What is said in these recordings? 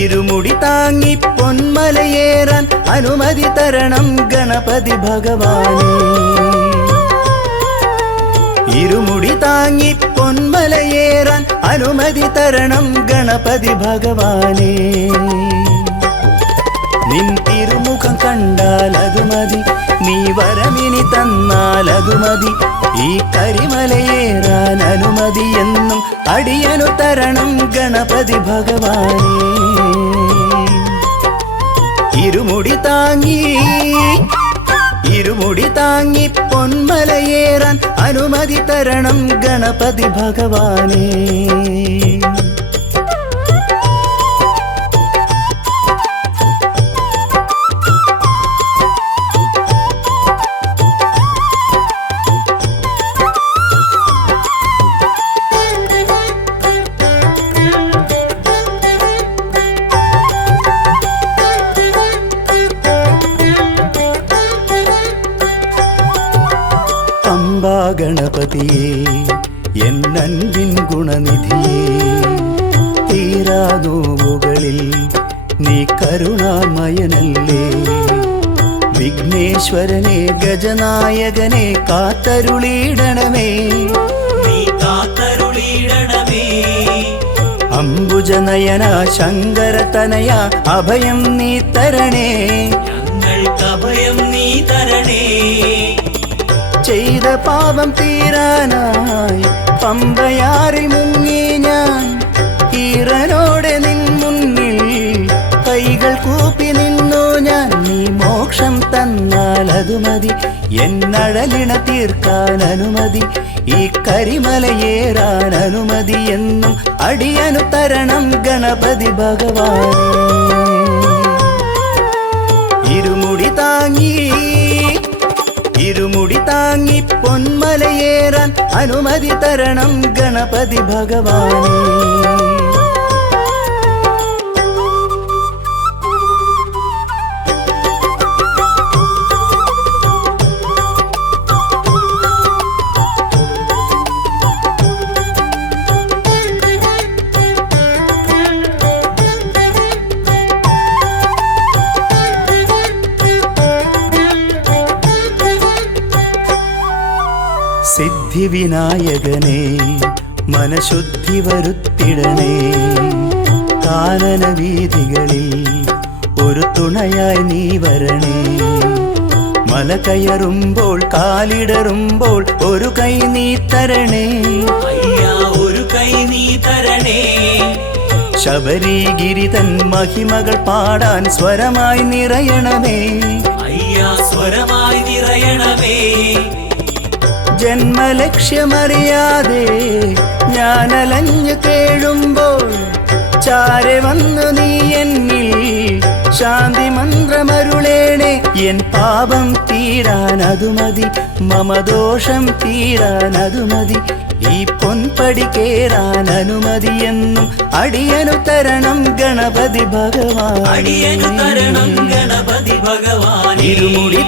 ഇരുമുടി താങ്ങി പൊന്മലയേറാൻ അനുമതി തരണം ഗണപതി ഭഗവാനേ. ഇരുമുടി താങ്ങി പൊന്മലയേറാൻ അനുമതി തരണം ഗണപതി ഭഗവാനേ. നിൻ തിരുമുഖം കണ്ടാൽ അതു മതി, നീ വരമിനി തന്നാൽ അതു മതി. ഈ കരിമലയേറാൻ അനുമതി എന്നും അടിയനു തരണം ഗണപതി ഭഗവാനേ. ഇരുമുടി താങ്ങി പൊന്മലയേറാൻ അനുമതി തരണം ഗണപതി ഭഗവാനേ. ഗണപതിയേ എന്നൻപിൻ ഗുണനിധിയേ, തീരാ നോവുകളിൽ നീ കരുണാമയനല്ലേ. വിഘ്നേശ്വരനെ ഗജനായകനെ കാത്തരുളിയിടണമേ, നീ കാത്തരുളിയിടണമേ. അംബുജനയന ശങ്കരതനയ അഭയം നീ തരണേ, ഞങ്ങൾക്ക് അഭയം നീ തരണേ. ചെയ്ത പാപം തീരാനായി പമ്പയാറിൽ മുങ്ങി ഞാൻ, ഈറനോടെ നിൻ മുന്നിൽ കൈകൾ കൂപ്പി നിന്നു ഞാൻ. നീ മോക്ഷം തന്നാൽ അതു മതി, എന്നഴലിണ തീർക്കാൻ അനുമതി. ഈ കരിമലയേറാൻ അനുമതി എന്നും അടിയനു തരണം ഗണപതി ഭഗവാനേ. ഇരുമുടി താങ്ങി പൊന്മലയേറാൻ അനുമതി തരണം ഗണപതി ഭഗവാനേ. സിദ്ധിവിനായകനേ മനഃശുദ്ധി വരുത്തിടണേ. കാനന വീഥികളിൽ ഒരു തുണയായി നീ വരണേ. മല കയറുമ്പോൾ കാലിടറുമ്പോൾ ഒരു കൈ നീ തരണേ, അയ്യാ ഒരു കൈ നീ തരണേ. ശബരിഗിരി തൻ മഹിമകൾ പാടാൻ സ്വരമായി നിറയണമേ, അയ്യാ സ്വരമായി നിറയണമേ. ജന്മലക്ഷ്യമറിയാതെ ഞാനലഞ്ഞു കേഴുമ്പോൾ ചാരെ വന്നു നീ എന്നിൽ ശാന്തി മന്ത്രമരുളേണേ. എൻ പാപം തീരാൻ അതുമതി, മമദോഷം തീരാൻ അതുമതി. ഈ പൊൻപടി കേറാൻ അനുമതി എന്നും അടിയനു തരണം ഗണപതി ഭഗവാൻ. അടിയനു തരണം ഗണപതി ഭഗവാൻ. ഇരുമുടി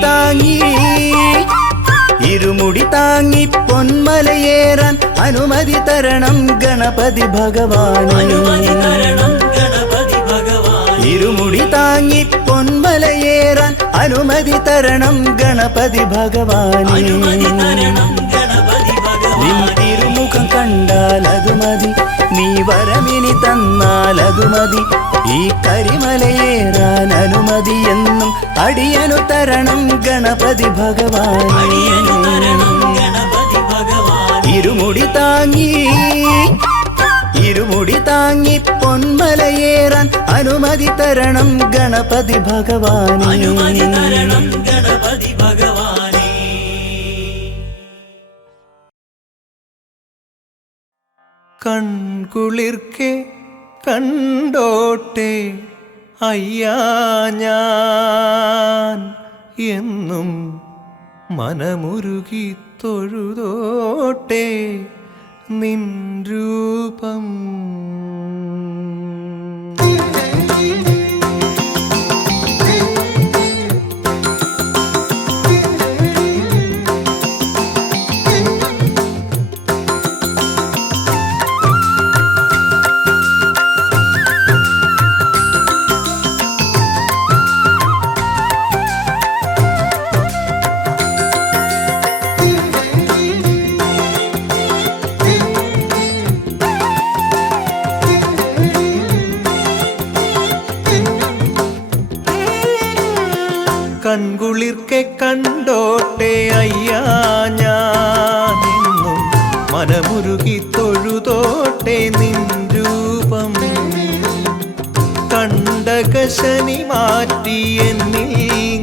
താങ്ങി പൊന്മലയേറാൻ അനുമതി തരണം ഗണപതി ഭഗവാൻ. അനുമതി തരണം ഗണപതി ഭഗവാൻ. ഇരുമുടി താങ്ങി പൊന്മലയേറാൻ അനുമതി തരണം ഗണപതി ഭഗവാൻ. അനുമതി തരണം ഗണപതി ഭഗവാൻ. നിൻ തിരുമുഖം കണ്ടാൽ അതു മതി, നീ വരമിനി തന്നാൽ അതു മതി. ഈ കരിമലയേറാൻ അനുമതി എന്നും അടിയനു തരണം ഗണപതി ഭഗവാൻ. അടിയനു തരണം ഗണപതി ഭഗവാൻ. ഇരുമുടി താങ്ങി പൊന്മലയേറാൻ അനുമതി തരണം ഗണപതി ഭഗവാൻ. അനുമതി തരണം ഗണപതി ഭഗവാനേ. കൺകുളിർക്കെ കണ്ടോട്ടെ അയ്യാ ഞാൻ എന്നും മനമുരുകി തൊഴുതോട്ടെ നിൻ രൂപം. തൊഴുതോട്ടെ നിൻ രൂപം. കണ്ടകശനി മാറ്റി എന്നിൽ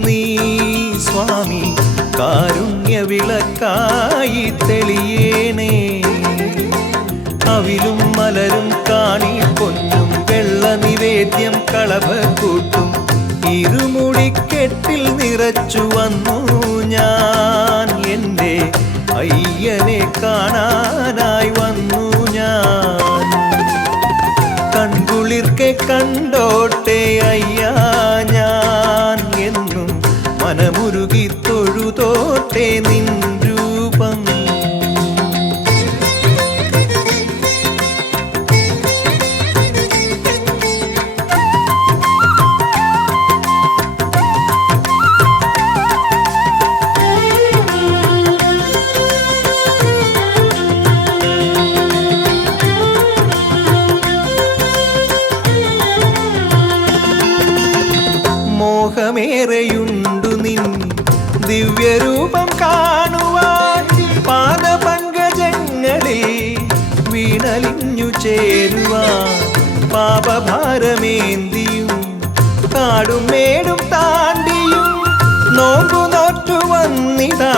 നീ സ്വാമി കാരുണ്യ വിളക്കായി തെളിയേണേ. അവിലും മലരും കാണി പൊന്നും വെള്ള നിവേദ്യം കളഭക്കൂട്ടും ഇരുമുടിക്കെട്ടിൽ നിറച്ചു വന്നു ഞാൻ. എൻ്റെ അയ്യനെ കാണാനായി വന്നു ഞാൻ. കൺകുളിർക്കെ കണ്ടോട്ടെ അയ്യാ ഞാൻ എന്നും മനമുരുകി തൊഴുതോട്ടെ നിൻ രൂപം. മോഹമേറെയുണ്ടു നിൻ ദിവ്യരൂപം കാണുവാൻ. പാദപങ്കജങ്ങളിൽ വീണലിഞ്ഞു ചേരുവാൻ. പാപഭാരമേന്തിയും കാടും മേടും താണ്ടിയും നോമ്പു നോറ്റു വന്നിതാ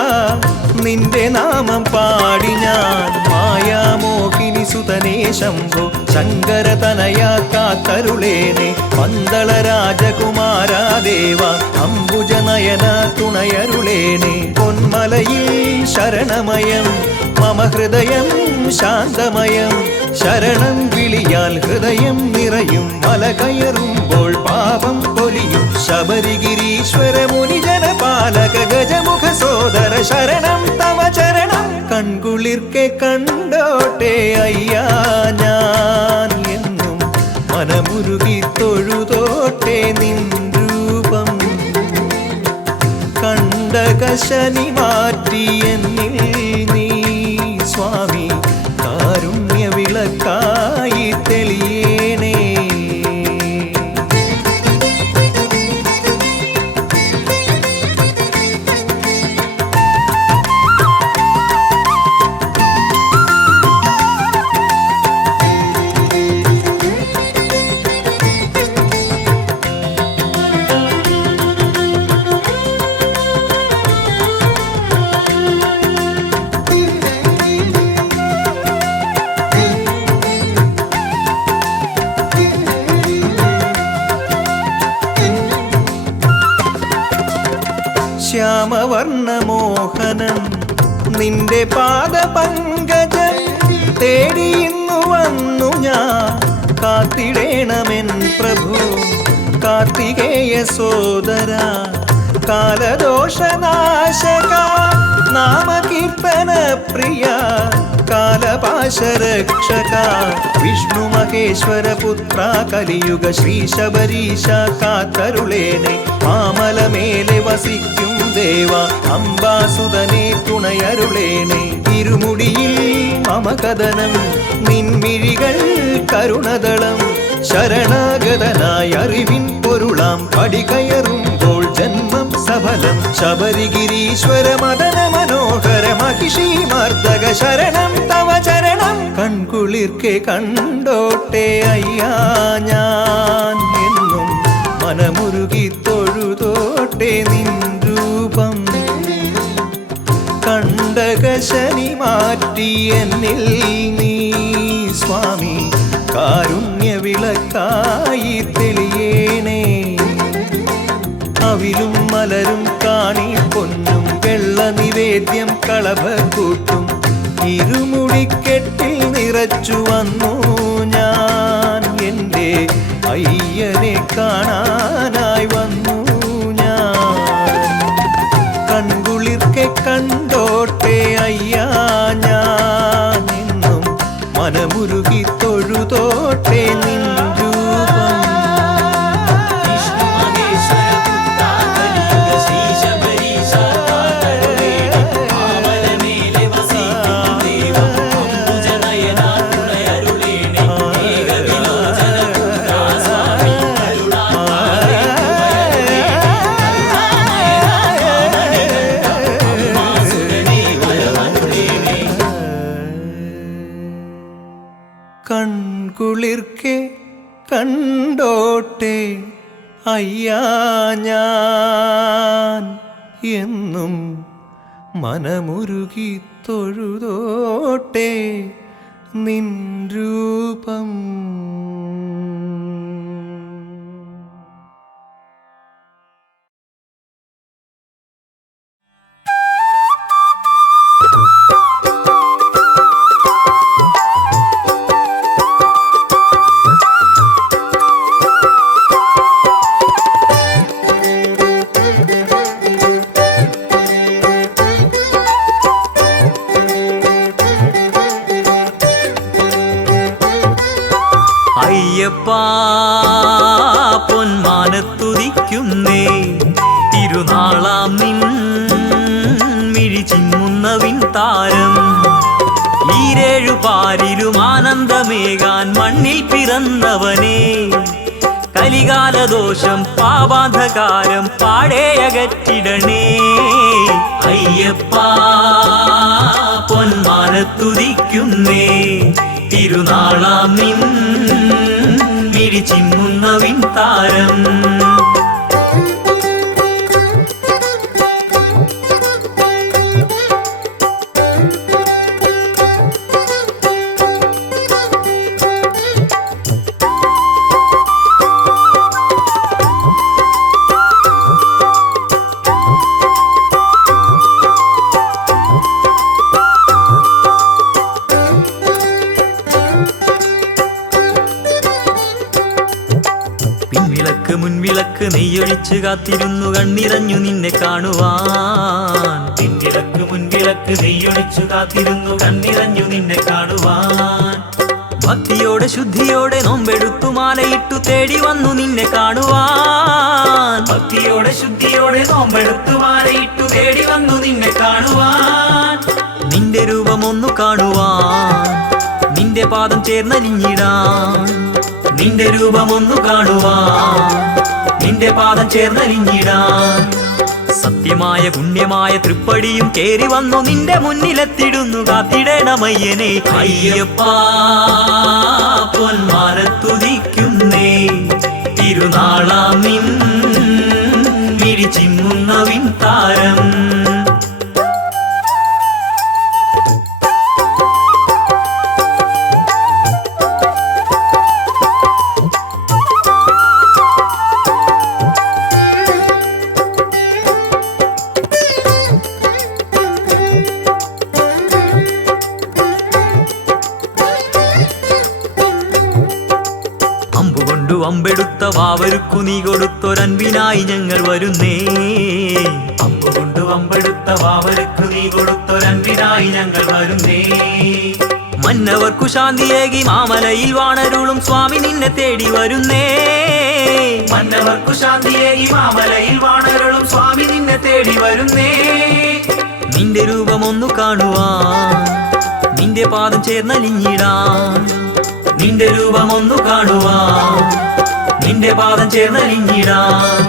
നിന്റെ നാമം പാടി ഞാൻ. മായാമോഹിനി സുതനേ ശംഭോ ശങ്കര തനയാ കാത്തരുളേനെ. പന്തള രാജകുമാരാ ദേവ അംബുജനയന തുണയരുളേനെ. പൊന്മലയിൽ ശരണമയം മമ ഹൃദയം ശാന്തമയം. ശരണം വിളിയാൽ ഹൃദയം നിറയും. മല കയറുമ്പോൾ പാപം പൊലിയും. ശബരിഗിരീശ്വര മുനിജന പാലക ഗജമുഖ സോദര ശരണം തവ ചരണം. കൺകുളിർക്കെ കണ്ടോട്ടെ അയ്യാ ഞാൻ എന്നും മനമുരുകി തൊഴുതോട്ടെ നിൻ രൂപം. കണ്ടകശനി മാറ്റി എന്നിൽ നീ സ്വാമി കാരുണ്യ വിളക്കായി തെളിയേണേ. ശ്യാമവർണ്ണമോഹനം നിന്റെ പാദപങ്കജം തേടിയിന്നു വന്നു ഞാൻ. കാത്തിടേണമെൻ പ്രഭു കാർത്തികേയ സോദര. കാലദോഷനാശക നാമകീർത്തന പ്രിയ. കാലപാശരക്ഷക വിഷ്ണു മഹേശ്വര പുത്ര. കലിയുഗ ശ്രീ ശബരീശ കാത്തരുളേനെ. മാമലമേലെ വസിക്കും ദേവ അംബാസുതനെ തുണയരുളേനെ. ഇരുമുടിയിൽ മമ കഥനം നിൻമിഴികൾ കരുണദളം. ശരണാഗതനായ അറിവിൻ പൊരുളാം പടി കയറുമ്പോൾ ജന്മം സഫലം. ശബരിഗിരീശ്വര മദന മനോഹര മഹിഷി മർദ്ദക ശരണം തവ ചരണം. കൺകുളിർക്കെ കണ്ടോട്ടെ അയ്യാ ഞാൻ എന്നും മനമുരുകി തൊഴുതോട്ടെ നിൻ രൂപം. കണ്ടകശനി മാറ്റി എന്നിൽ നീ സ്വാമി കാരുണ്യ വിളക്കായി തെളിയേണേ. അവിലും മലരും കാണി പൊന്നും വെള്ള നിവേദ്യം കളഭക്കൂട്ടും ഇരുമുടിക്കെട്ടിൽ നിറച്ചു വന്നു ഞാൻ. എൻ്റെ അയ്യനെ കാണാനായി വന്നു ഞാൻ. കൺകുളിർക്കെ കണ്ടോട്ടെ അയ്യാ ഞാൻ എന്നും മനമുരുകി തൊഴുതോട്ടെ നിൻ രൂപം. കൺകുളിർക്കെ കണ്ടോട്ടെ അയ്യാ ഞാൻ എന്നും മനമുരുകി തൊഴുതോട്ടെ നിൻ രൂപം. അയ്യപ്പാ പൊന്മാനത്തുദിക്കുന്നേ തിരുനാളാം നിൻ മിഴി ചിമ്മുന്നവിൻ താരം. ഈരേഴു പാരിലും ആനന്ദമേകാൻ മണ്ണിൽ പിറന്നവനേ, കലികാലദോഷം പാപാന്ധകാരം പാടേ അകറ്റിടണേ. അയ്യപ്പാ പൊന്മാനത്തുദിക്കുന്നേ തിരുനാളാം നിൻ മിഴി ചിമ്മുന്നവിൻ താരം. മുൻവിളക്ക് നെയ്യൊഴിച്ച് കാത്തിരുന്നു കണ്ണിറഞ്ഞു നിന്നെ കാണുവാൻ. പിൻവിളക്ക് മുൻവിളക്ക് നെയ്യൊഴിച്ചു കാത്തിരുന്നു കണ്ണിറഞ്ഞു നിന്നെ കാണുവാൻ. ഭക്തിയോടെ ശുദ്ധിയോടെ നോമ്പെടുത്തു മാലയിട്ടു തേടി വന്നു നിന്നെ കാണുവാൻ. ഭക്തിയോടെ ശുദ്ധിയോടെ നോമ്പെടുത്തു മാലയിട്ടു തേടി വന്നു നിന്നെ കാണുവാൻ. നിന്റെ രൂപമൊന്നു കാണുവാൻ, നിന്റെ പാദം ചേർന്നലിഞ്ഞിടാൻ. നിന്റെ രൂപമൊന്നു കാണുവാൻ, നിന്റെ പാദം ചേർന്നലിഞ്ഞിടാൻ. സത്യമായ പുണ്യമായ തൃപ്പടിയും കേറി വന്നു നിന്റെ മുന്നിലെത്തിടുന്നു കാത്തിടണമയ്യനെ. അയ്യപ്പാ പൊന്മാനത്തുദിക്കുന്നേ തിരുനാളാം നിൻ മിഴി ചിമ്മുന്നവിൻ താരം. അമ്പെടുത്ത വാവരുക്കു നീ കൊടുത്തൊരൻപിനായി ഞങ്ങൾ വരുന്നേ. അമ്പുകൊണ്ട് അമ്പെടുത്ത വാവരുക്കു നീ കൊടുത്തൊരൻപിനായി ഞങ്ങൾ വരുന്നേ. മന്നവർക്കു ശാന്തിയേകി മാമലയിൽ വാണരുളും സ്വാമി നിന്നെ തേടി വരുന്നേ. മന്നവർക്കു ശാന്തിയേകി മാമലയിൽ വാണരുളും സ്വാമി നിന്നെ തേടി വരുന്നേ. നിന്റെ രൂപമൊന്നു കാണുവാൻ, നിന്റെ പാദം ചേർന്നലിഞ്ഞിടാൻ. നിന്റെ രൂപമൊന്നു കാണുവാൻ, നിന്റെ പാദം ചേർന്നലിഞ്ഞിടാൻ.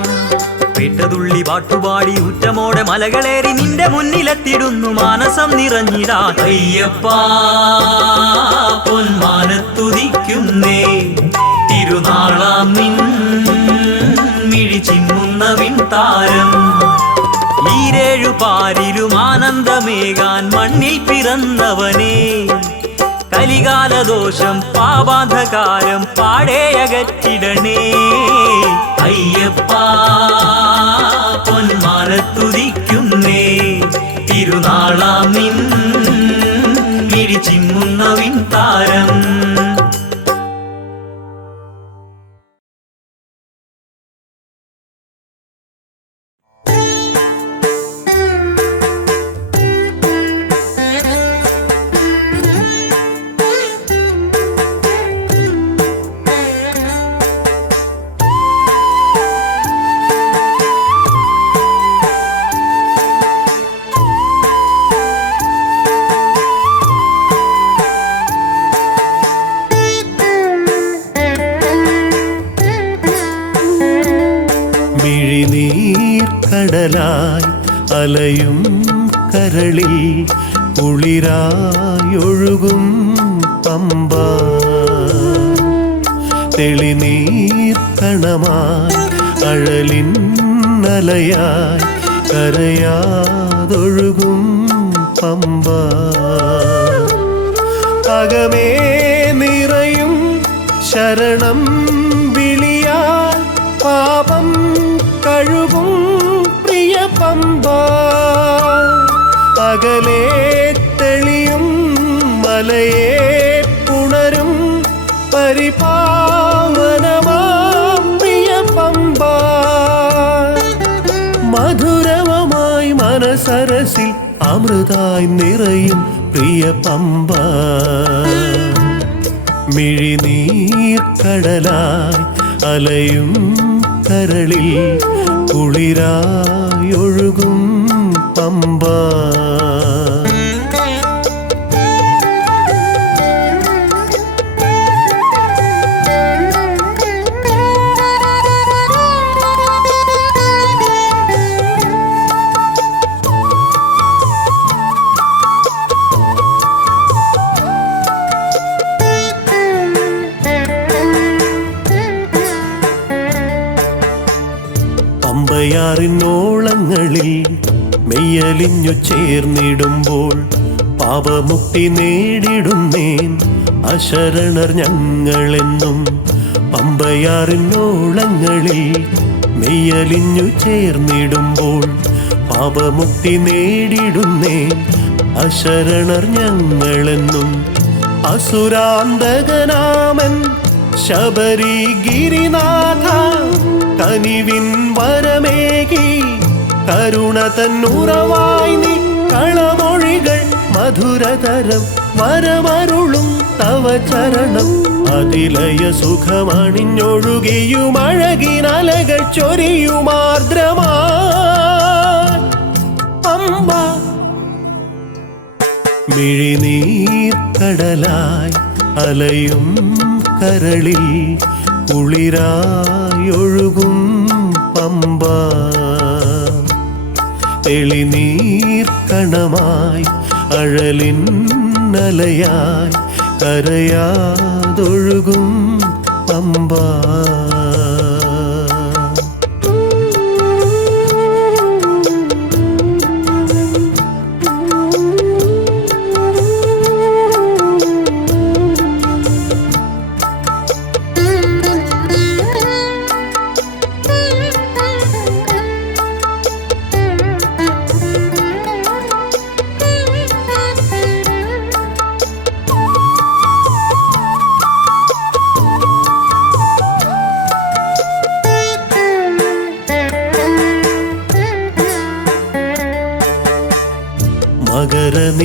പേട്ടതുള്ളി പാട്ടുപാടി ഊറ്റമോടെ മലകളേറി നിന്റെ മുന്നിലെത്തിടുന്നു മാനസം നിറഞ്ഞിടാൻ. അയ്യപ്പാ പൊന്മാനത്തുദിക്കുന്നേ തിരുനാളാം നിൻ മിഴി ചിമ്മുന്നവിൻ താരം. ഈരേഴു പാരിലും ആനന്ദമേകാൻ മണ്ണിൽ പിറന്നവനേ, കലികാലദോഷം പാപാന്ധകാരം പാടേ അകറ്റിടണേ. അയ്യപ്പാ പൊന്മാനത്തുദിക്കുന്നേ തിരുനാളാം നിൻ മിഴി ചിമ്മുന്നവിൻ താരം. കടലായി അലയും കരളിൽ കുളിരായൊഴുകും പമ്പ. തെളിനീർക്കണമായി അഴലിന്നലയായി കരയാതൊഴുകും പമ്പ അകമേ നിറയും ശരണം വിളിയാൽ പാപം കഴുകും പ്രിയ പമ്പ അകലെ തെളിയും മലയെ പുണരും പരിപാവനമാം പ്രിയ പമ്പ മധുരവമായി മനസരസിൽ അമൃതായി നിറയും പ്രിയ പമ്പ മിഴിനീർക്കടലായി അലയും കരളിൽ കുളിരായൊഴുകും പമ്പ പമ്പയാറിനോളങ്ങളിൽ മെയ്യലിഞ്ഞു ചേർന്നിടുമ്പോൾ പാപമുക്തി നേടിടുന്നേൻ അശരണർ ഞങ്ങളെന്നും പമ്പയാറിനോളങ്ങളിൽ മെയ്യലിഞ്ഞു ചേർന്നിടുമ്പോൾ പാപമുക്തി നേടിടുന്നേൻ അശരണർ ഞങ്ങളെന്നും അസുരാന്തകനാമൻ ശബരിഗിരിനാഥ കനിവിൻ വരമേകി കരുണ തന്നുറവായി നീ കളമൊഴികൾ മധുരതരം വരമരുളും തവ ചരണം അതിലയ സുഖമണിഞ്ഞൊഴുകിയും അഴകിനലകൾ ചൊരിയുമാർദ്രമാ പമ്പ മിഴിനീർക്കടലായി അലയും കരളിൽ കുളിരായൊഴുകും പമ്പ തെളിനീർക്കണമായി അഴലിന്നലയായി കരയാതൊഴുകും പമ്പ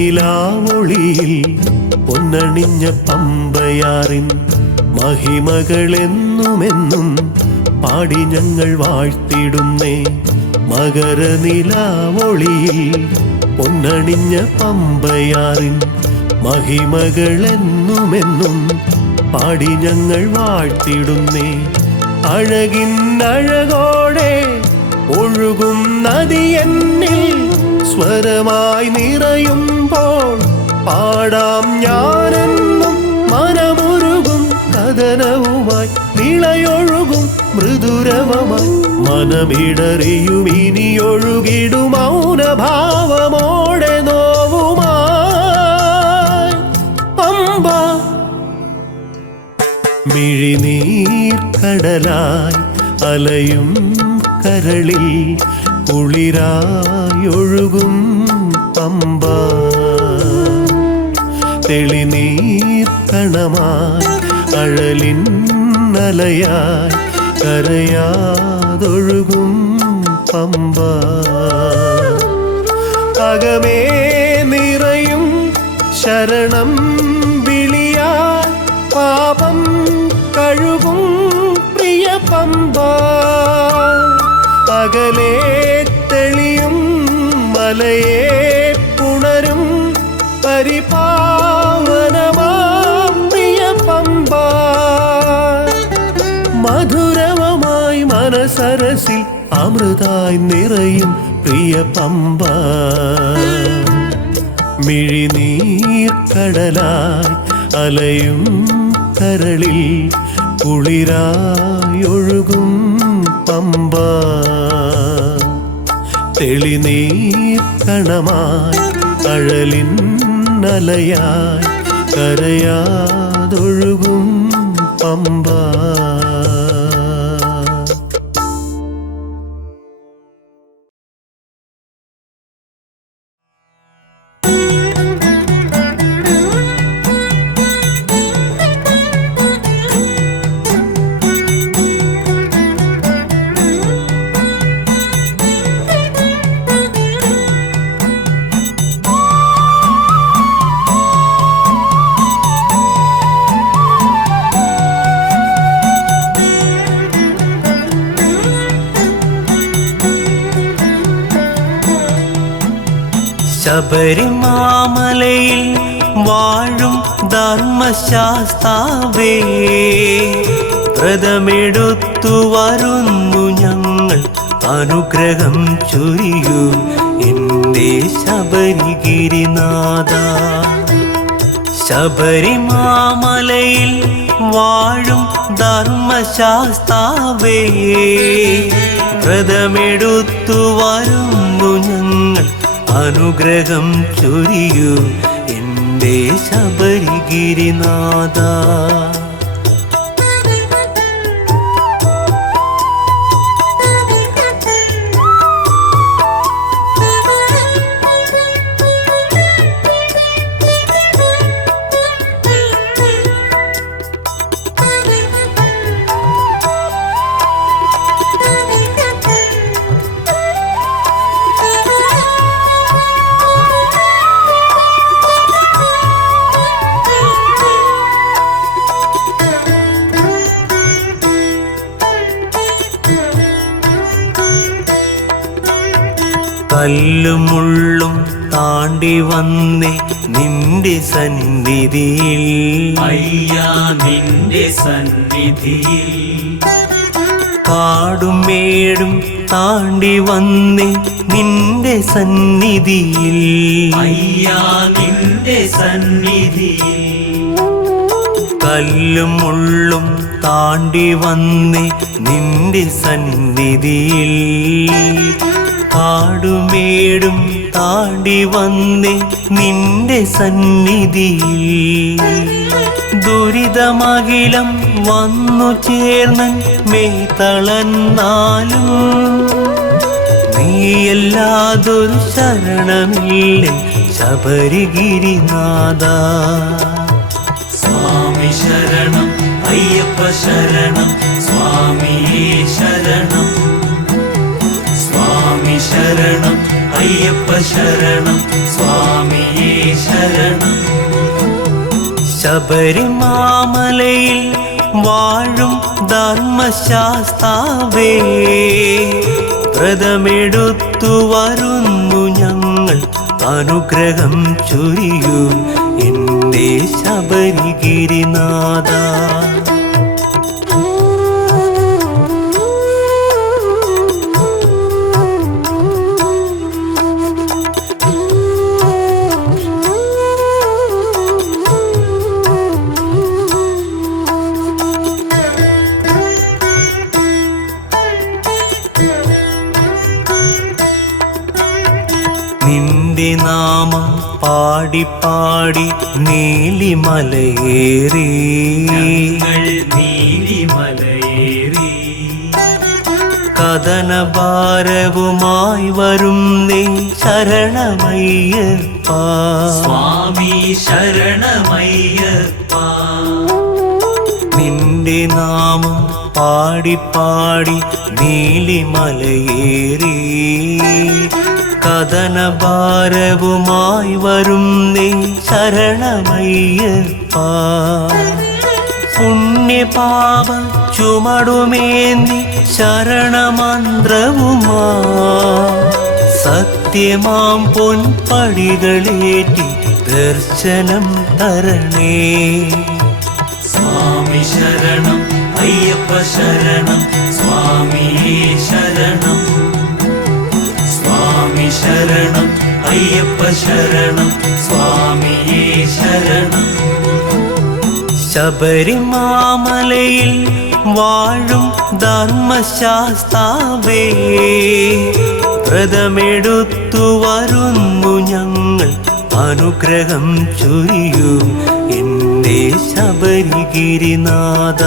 മകരനിലാവൊളിയിൽ പൊന്നണിഞ്ഞ പമ്പയാറിൻ മഹിമകളെന്നുമെന്നും പാടി ഞങ്ങൾ വാഴ്ത്തിടുന്നേ മകരനിലാവൊളിയിൽ പൊന്നണിഞ്ഞ പമ്പയാറിൻ മഹിമകളെന്നുമെന്നും പാടി ഞങ്ങൾ വാഴ്ത്തിടുന്നേ അഴകിൻ അഴകോടെ ഒഴുകും നദി എന്നിൽ സ്വരമായി നിറയുമ്പോൾ പാടാം ഞാനെന്നും മനമുരുകും കഥനവുമായി നിളയൊഴുകും മൃദുരവമായി മനമിടറിയും ഇനിയൊഴുകിടും മൗനഭാവമോടെ നോവുമായി പമ്പ മിഴിനീർക്കടലായി അലയും കരളിൽ കുളിരായൊഴുകും പമ്പ തെളിനീർക്കണമായി അഴലിന്നലയായി കരയാതൊഴുകും പമ്പ അകമേ നിറയും ശരണം വിളിയാൽ പാപം കഴുകും പ്രിയ പമ്പ അകലെ തെളിയും മലയെ പുണരും പരിപാവനമാം പ്രിയ പമ്പ മധുരവമായി മനസരസിൽ അമൃതായി നിറയും പ്രിയ പമ്പ മിഴിനീർക്കടലായി അലയും കരളിൽ കുളിരായൊഴുകും പമ്പ തെളിനീർക്കണമായി അഴലിൻ അലയായി കരയാതൊഴുകും പമ്പ. ശബരിമാമലയിൽ വാഴും ധർമ്മശാസ്താവേ, വ്രതമെടുത്തു വരുന്നു ഞങ്ങൾ, അനുഗ്രഹം ചൊരിയൂ എൻ്റെ ശബരിഗിരിനാഥ. ശബരിമാമലയിൽ വാഴും ധർമ്മശാസ്താവേ, വ്രതമെടുത്തു വരുന്നു ഞങ്ങൾ, അനുഗ്രഹം ചൊരിയൂ എൻ്റെ ശബരിഗിരിനാഥ. കല്ലും മുള്ളും താണ്ടി വന്നേ നിന്റെ സന്നിധിയിൽ, അയ്യാ നിന്റെ സന്നിധിയിൽ. കാടും മേടും താണ്ടി വന്നേ നിന്റെ സന്നിധിയിൽ, അയ്യാ നിന്റെ സന്നിധിയിൽ. കല്ലും മുള്ളും താണ്ടി വന്നേ നിന്റെ സന്നിധിയിൽ, കാടുമേടും താണ്ടി വന്നേ നിന്റെ സന്നിധിയിൽ. ദുരിതമകിലം വന്നു ചേർന്നൻ മെയ് തളർന്നാലും, നീയല്ലാതൊരു ശരണമില്ല ശബരിഗിരിനാഥ. സ്വാമി ശരണം അയ്യപ്പ ശരണം, സ്വാമിയേ ശരണം. സ്വാമി ശരണം അയ്യപ്പ ശരണം, സ്വാമിയേ ശരണം. ശബരിമാമലയിൽ വാഴും ധർമ്മശാസ്താവേ, വ്രതമെടുത്തു വരുന്നു ഞങ്ങൾ, അനുഗ്രഹം ചൊരിയൂ എൻ്റെ ശബരിഗിരിനാഥ. നിന്റെ നാമം പാടി പാടി നീലിമലയേറി, ഞങ്ങൾ നീലിമലയേറി. കഥനഭാരവുമായി വരും നീ ശരണമയ്യപ്പ. സ്വാമി ശരണമയ്യപ്പ. നിന്റെ നാമം പാടി പാടി നീലിമലയേറി, കഥനഭാരവുമായി വരും നീ ശരണമയ്യപ്പ. പുണ്യപാപ ചുമടുമേന്തി ശരണമന്ത്രവുമാ, സത്യമാം പൊൻപടികളേറ്റി ദർശനം തരണേ. സ്വാമി ശരണം അയ്യപ്പ ശരണം, സ്വാമിയേ ശരണം. സ്വാമി ശരണം അയ്യപ്പ ശരണം, സ്വാമിയേ ശരണം. ശബരിമാമലയിൽ വാഴും ധർമ്മശാസ്താവേ, വ്രതമെടുത്തു വരുന്നു ഞങ്ങൾ, അനുഗ്രഹം ചൊരിയൂ എൻ്റെ ശബരിഗിരിനാഥ.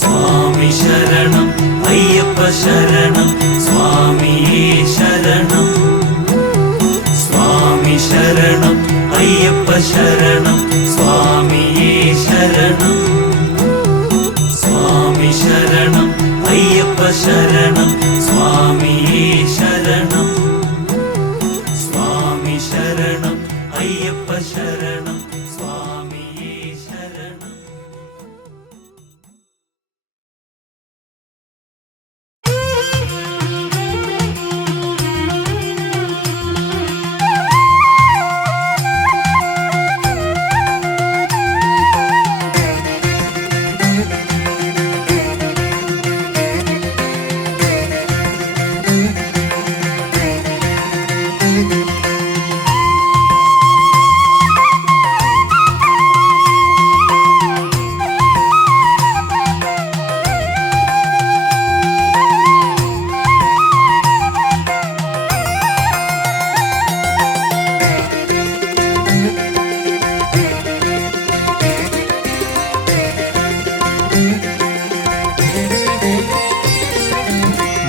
സ്വാമി ശരണം അയ്യപ്പ ശരണം, സ്വാമിയേ ശരണം. സ്വാമി ശരണം അയ്യപ്പ ശരണം, സ്വാമിയേ ശരണം. സ്വാമി ശരണം അയ്യപ്പ ശരണം, സ്വാമിയേ ശരണം. സ്വാമി ശരണം അയ്യപ്പ ശരണം, സ്വാമിയേ ശരണം.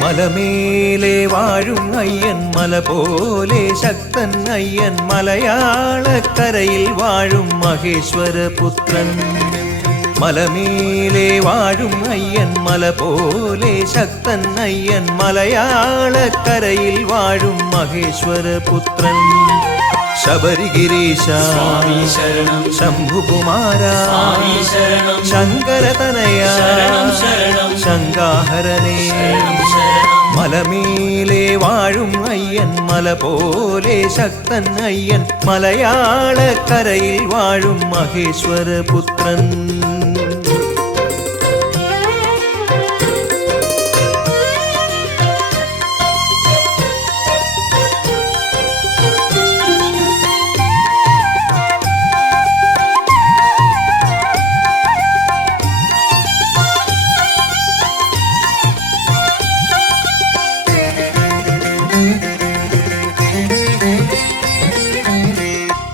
മലമേലെ വാഴും അയ്യൻ, മല പോലെ ശക്തൻ അയ്യൻ, മലയാളക്കരയിൽ വാഴും മഹേശ്വരപുത്രൻ. മലമേലെ വാഴും അയ്യൻ, മല പോലെ ശക്തൻ അയ്യൻ, മലയാളക്കരയിൽ വാഴും മഹേശ്വരപുത്രൻ. ശബരിഗിരീശ സ്വാമി ശരണം, ശംഭുകുമാര സ്വാമി ശരണം, ശങ്കരതനയ ശരണം ശരണം, ശങ്കാഹരനേ. ശരണം ശരണം. മലമേലെ വാഴും അയ്യൻ, മല പോലെ ശക്തൻ അയ്യൻ, മലയാളക്കരയിൽ വാഴും മഹേശ്വരപുത്രൻ.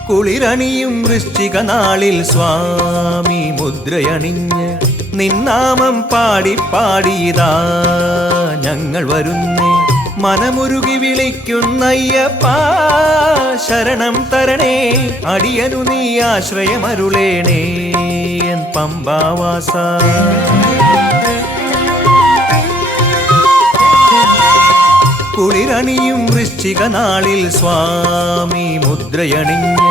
കുളിരണിയും വൃശ്ചിക നാളിൽ സ്വാമി മുദ്രയണിഞ്ഞ് നിന്നാമം പാടി പാടിയതാ ഞങ്ങൾ വരുന്നേ. മനമുരുകി വിളിക്കുന്നയ്യപ്പ ശരണം തരണേ, അടിയനു നീ ആശ്രയമരുളേണേ എൻ പമ്പാവാസ. കുളിരണിയും വൃശ്ചിക നാളിൽ സ്വാമി മുദ്രയണിഞ്ഞ്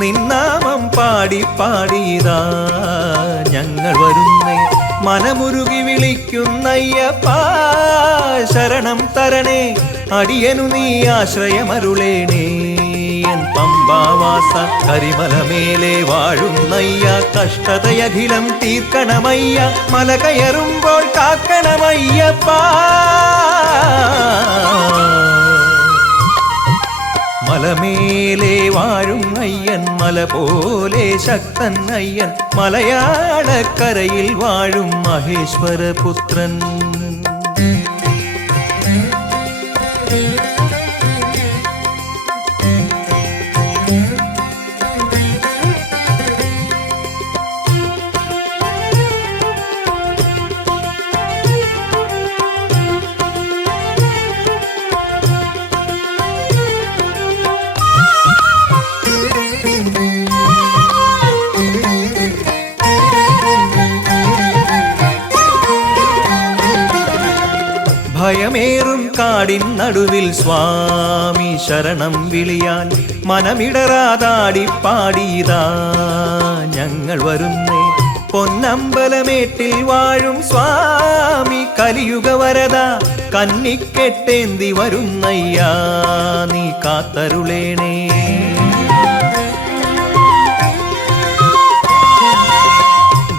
നിന്നാമം പാടി പാടിയതാ ഞങ്ങൾ വരുന്നേ. മനമുരുകി വിളിക്കുന്നയ്യപ്പ ശരണം തരണേ, അടിയനു നീ ആശ്രയമരുളേണേ എൻ പമ്പാവാസ. കരിമലമേലെ വാഴുന്നയ്യ, കഷ്ടതയഖിലം തീർക്കണമയ്യ, മല കയറുമ്പോൾ കാക്കണമയ്യപ്പ. മലമേലെ വാഴും അയ്യൻ, മല പോലെ ശക്തൻ അയ്യൻ, മലയാളക്കരയിൽ വാഴും മഹേശ്വരപുത്രൻ. ഭയമേറും കാടിൻ നടുവിൽ സ്വാമി ശരണം വിളിയാൽ മനമിടറാതാടി പാടിയതാ ഞങ്ങൾ വരുന്നേ. പൊന്നമ്പലമേട്ടിൽ വാഴും സ്വാമി കലിയുഗ വരദ, കന്നിക്കെട്ടേന്തി വരുന്നയ്യാ നീ കാത്തരുളേണേ.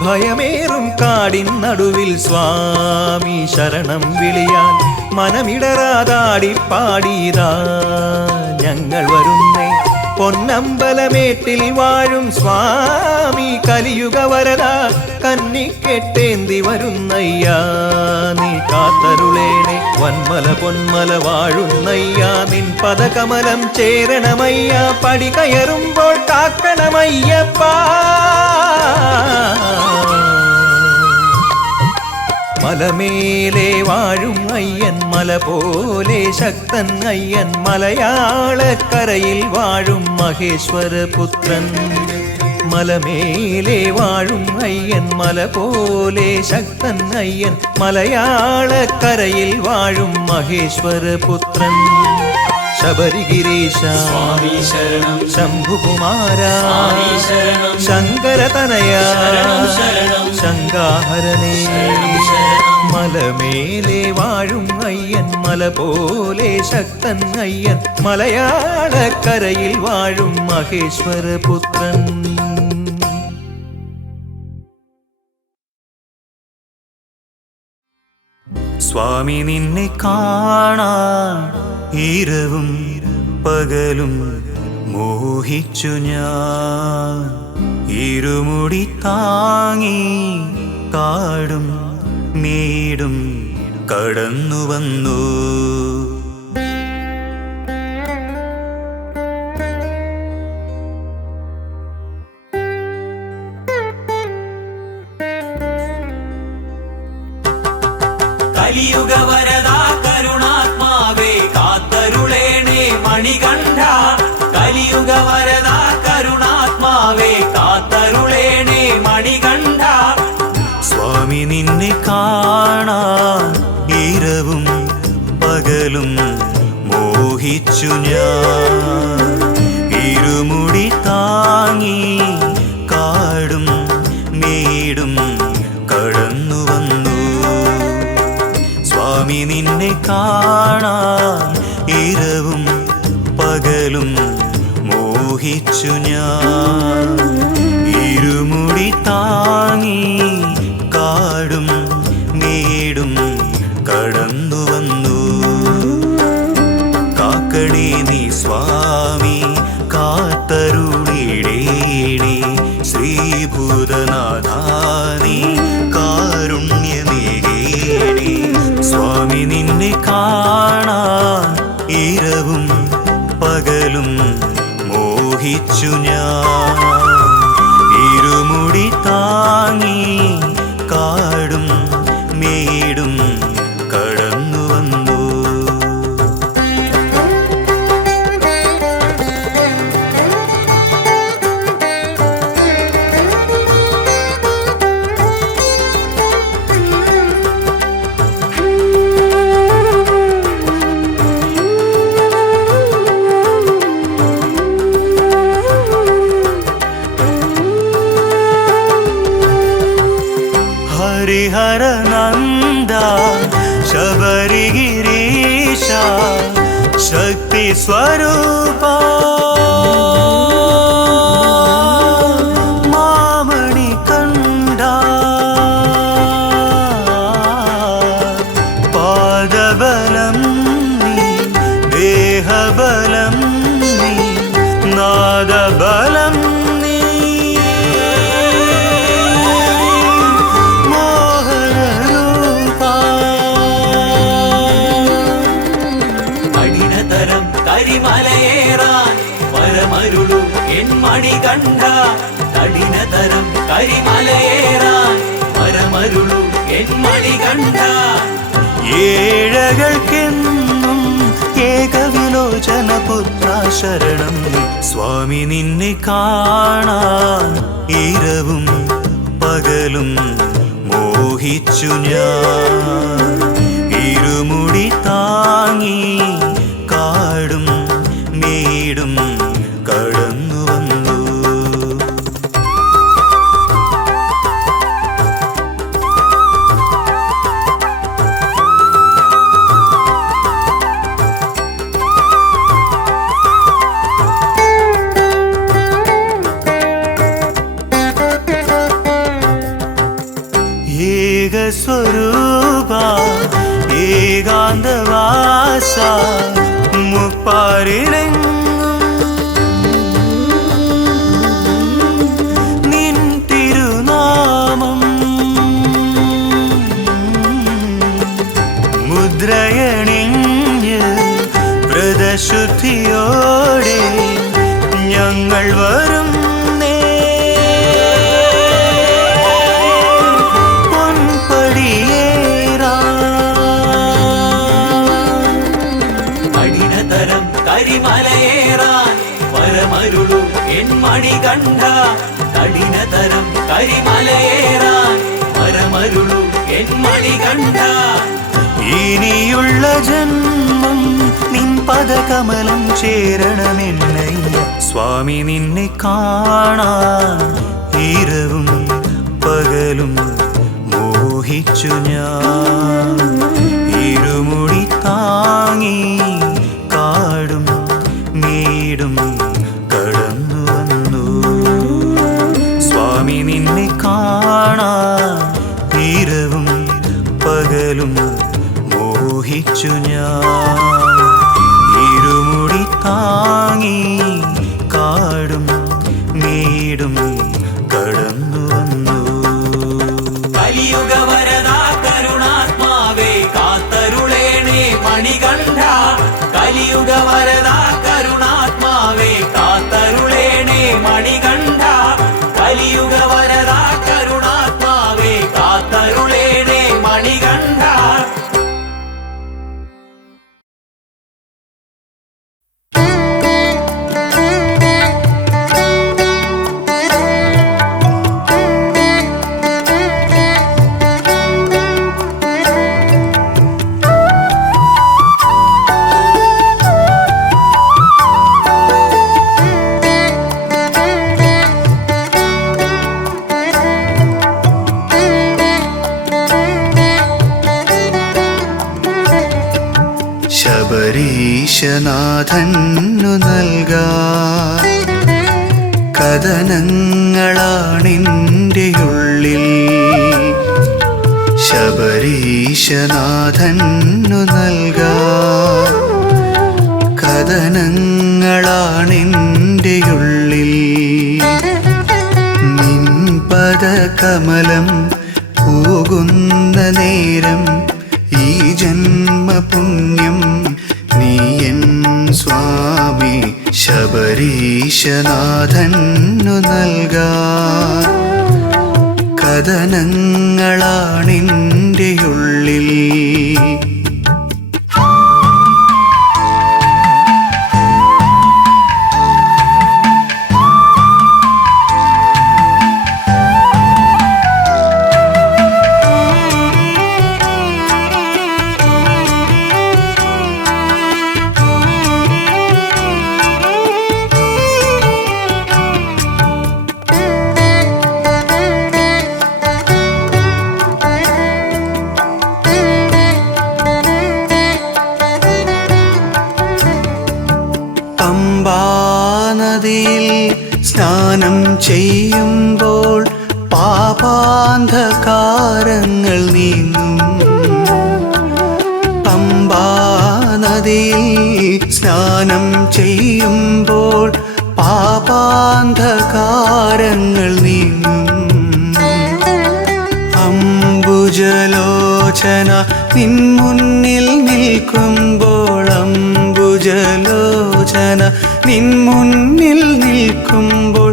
ഭയമേറും കാടിൻ നടുവിൽ സ്വാമി ശരണം വിളിയാൻ മനമിടറാതാടി പാടിയതാ ഞങ്ങൾ വരുന്നേ. പൊന്നമ്പലമേട്ടിൽ വാഴും സ്വാമി കലിയുഗ വരദ കന്നിക്കെട്ടേന്തി വരുന്നയ്യാ നീ കാത്തരുളേണേ വന്മല പൊന്മല വാഴുന്നയ്യാ നിൻ പദകമലം ചേരണമയ്യ പടി കയറുമ്പോൾ കാക്കണമയ്യപ്പാ മലമേലെ വാഴും അയ്യൻ മല പോലെ ശക്തൻ അയ്യൻ മലയാളക്കരയിൽ വാഴും മഹേശ്വര പുത്രൻ മലമേലെ വാഴും അയ്യൻ മല പോലെ ശക്തൻ അയ്യൻ മലയാളക്കരയിൽ വാഴും മഹേശ്വര പുത്രൻ ശബരിഗിരീശ സ്വാമി ശരണം ശംഭുകുമാര സ്വാമി ശരണം ശങ്കരതനയ ശരണം ശരണം ശങ്കാഹരനേ ശരണം ശരണം മലമേലെ വാഴും അയ്യൻ മല പോലെ ശക്തൻ അയ്യൻ മലയാളക്കരയിൽ വാഴും മഹേശ്വര പുത്രൻ സ്വാമി നിന്നെ കാണാൻ ഇരവും പകലും മോഹിച്ചു ഞാൻ ഇരുമുടി താങ്ങി കാടും മേടും കടന്നു വന്നു കലിയുഗ വരദാ കരുണാത്മാവേ കാത്തരുളേണേ മണികണ്ഠ കലിയുഗ വരദാ കരുണാത്മാവേ കാത്തരുളേണേ മണികണ്ഠ സ്വാമി നിന്നെ കാണാൻ ഇരവും പകലും മോഹിച്ചു ഞാൻ ഇരുമുടി താങ്ങി കാടും മേടും കടന്നു വന്നു സ്വാമി നിന്നെ കാണാൻ ഇരവും പകലും മോഹിച്ചു ഞാൻ ഇരുമുടി താങ്ങി കാടും മേടും കടന്നു വന്നു കാക്കണേ നീ സ്വാമി കാത്തരുളിടേണേ ശ്രീഭൂതനാഥാനി കാരുണ്യമേകേണേ സ്വാമി നിന്നെ കാണാൻ ഇരവും പകലും മോഹിച്ചു ഞാൻ ഇരുമുടി താങ്ങി കാടും മേടും കടന്നു വന്നു ഹരിഹരനന്ദ ശബരിഗിരീശ ശക്തി സ്വരൂപ മാമണി കണ്ട പാദബലം നീ ദേഹബലം നീ നാദബലം കരിമലയേറാൻ പരമരുളു എൻ മണികണ്ഠ കഠിനതരം കരിമലയേറാൻ പരമരുളു എൻ മണികണ്ഠ ഏഴകൾക്കെന്നും ഏകവിലോചന പുത്ര ശരണം സ്വാമി നിന്നെ കാണാൻ ഇരവും പകലും മോഹിച്ചു ഞാൻ ഇരുമുടി താങ്ങി കാടും മേടും കടന്നു വന്നു ഏകസ്വരൂപ ഏകാന്തവാസ മുപ്പാരിലെങ്ങും ചിത്തശുദ്ധിയോടെ ഞങ്ങൾ വരും കഠിനതരം കരിമലയേറാൻ വരമരുളു എൻ മണികണ്ഠ. കഠിനതരം കരിമലയേറാൻ വരമരുളു എൻ മണികണ്ഠ. ഇനിയുള്ള ജന്മം നിൻ പദകമലം ചേരണമെന്നയ്യ സ്വാമി. നിന്നെ കാണാൻ ഇരവും പകലും മോഹിച്ചു ഞാൻ. ഇരുമുടി താങ്ങി കാടും മേടും കടന്നു വന്നു സ്വാമി. നിന്നെ കാണാൻ ഇരവും പകലും മോഹിച്ചു ഞാൻ. ഇരുമുടി താങ്ങി കാടും മേടും കടന്നു വന്നു. കലിയുഗ വരദാ കരുണാത്മാവേ കാത്തരുളേണേ മണികണ്ഠ. കലിയുഗ വരദാ കരുണാത്മാവേ കാത്തരുളേണേ മണികണ്ഠ. കലിയുഗ വരദാ കരുണാത്മാവേ കാത്തരുളേണേ മണികണ്ഠ. ശബരീശനാഥന്നു നൽകാൻ കഥനങ്ങളാണെൻ്റെ ഉള്ളിൽ. ശബരീശനാഥന്നു നൽകാൻ കഥനങ്ങളാണെൻ്റെ ഉള്ളിൽ. നിൻ പദകമലം പോകുന്ന നേരം ഈ ജന്മപുണ്യം നീയൻ സ്വാമി. ശബരീശനാഥന്നു നൽകാൻ കഥനങ്ങളാണെൻ്റെ ഉള്ളിൽ. പമ്പാനദിയിൽ സ്നാനം ചെയ്യുമ്പോൾ പാപാന്ധകാരങ്ങൾ നീങ്ങും. പമ്പാനദിയിൽ സ്നാനം ചെയ്യുമ്പോൾ പാപാന്ധകാരങ്ങൾ നീങ്ങും. അംബുജലോചന നിൻ മുന്നിൽ നിൽക്കുമ്പോൾ, അംബുജലോചന നിൻ മുന്നിൽ നിൽക്കുമ്പോൾ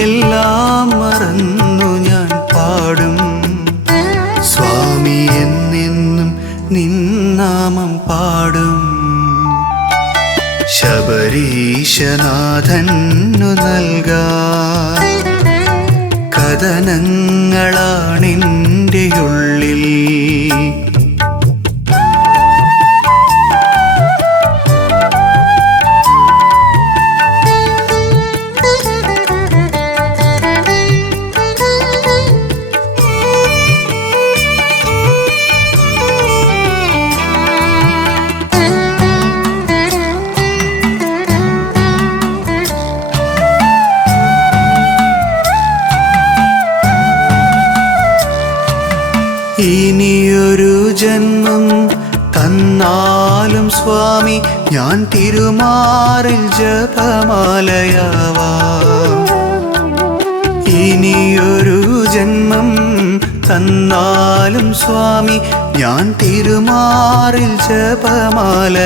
എല്ലാം മറന്നു ഞാൻ പാടും. സ്വാമി എന്നെന്നും നിൻ നാമം പാടും. ശബരീശനാഥന്നു നൽകാൻ കഥനങ്ങളാണെൻ്റെ ഉള്ളിൽ. ഇനിയൊരു ജന്മം തന്നാലും സ്വാമി ഞാൻ തിരുമാറിൽ ജപമാലയാവാം. ഇനിയൊരു ജന്മം തന്നാലും സ്വാമി ഞാൻ തിരുമാറിൽ ജപമാലയാവാം.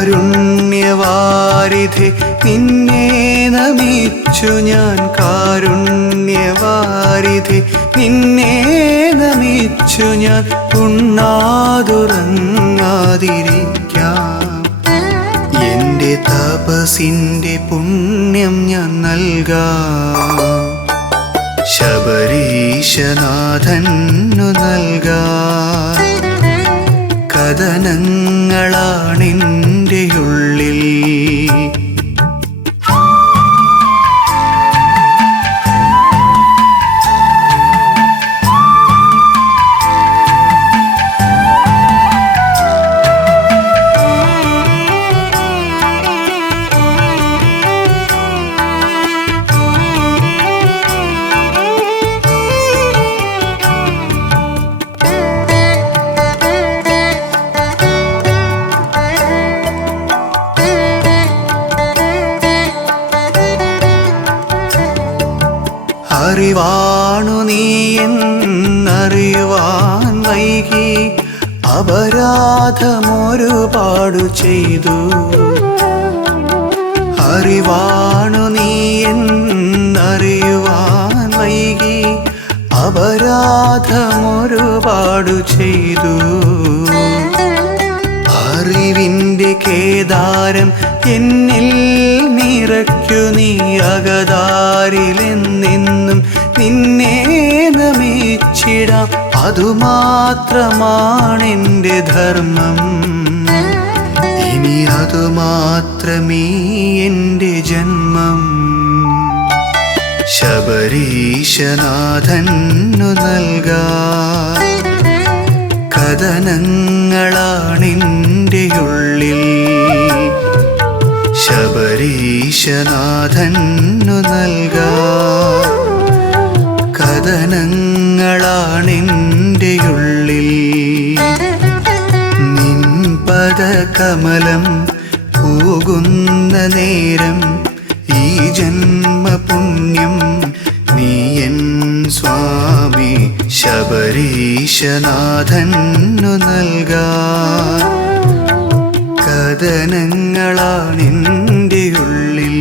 കാരുണ്യവാരിധി നിന്നെ നമിച്ചു ഞാൻ, കാരുണ്യവാരിധി നിന്നെ നമിച്ചു ഞാൻ, ഉണ്ണാതുറങ്ങാതിരിക്കാം. എൻ്റെ തപസിൻ്റെ പുണ്യം ഞാൻ നൽകാം, ശബരീശനാഥന്നു നൽകാം. കഥനങ്ങളാണെൻ്റെ ഉള്ളിൽ, അറിവാണു നീ എന്നറിയുവാൻ വൈകി, അപരാധമൊരുപാടു ചെയ്തു. അറിവാണു നീ എന്നറിയുവാൻ വൈകി, അപരാധമൊരുപാടു ചെയ്തു. അറിവിൻ്റെ കേദാരം എന്നിൽ നിറയ്ക്കു നീ, അകതാരിലെന്നെന്നും നിന്നെ നമിച്ചിടാം. അതുമാത്രമാണെൻ്റെ ധർമ്മം, ഇനി അതുമാത്രമേ എൻ്റെ ജന്മം. ശബരീശനാഥന്നു നൽകാം, കഥനങ്ങളാണെൻ്റെ ഉള്ളിൽ. ശബരീശനാഥന്നു നൽകാം, കഥനങ്ങളാണെൻ്റെ ഉള്ളിൽ. നിൻ പദകമലം പൂകുന്ന നേരം ഈ ജന്മപുണ്യം നീ എൻ സ്വാമി. ശബരീശനാഥന്നു നൽകാം, കഥനങ്ങളാണെൻ്റെ ഉള്ളിൽ.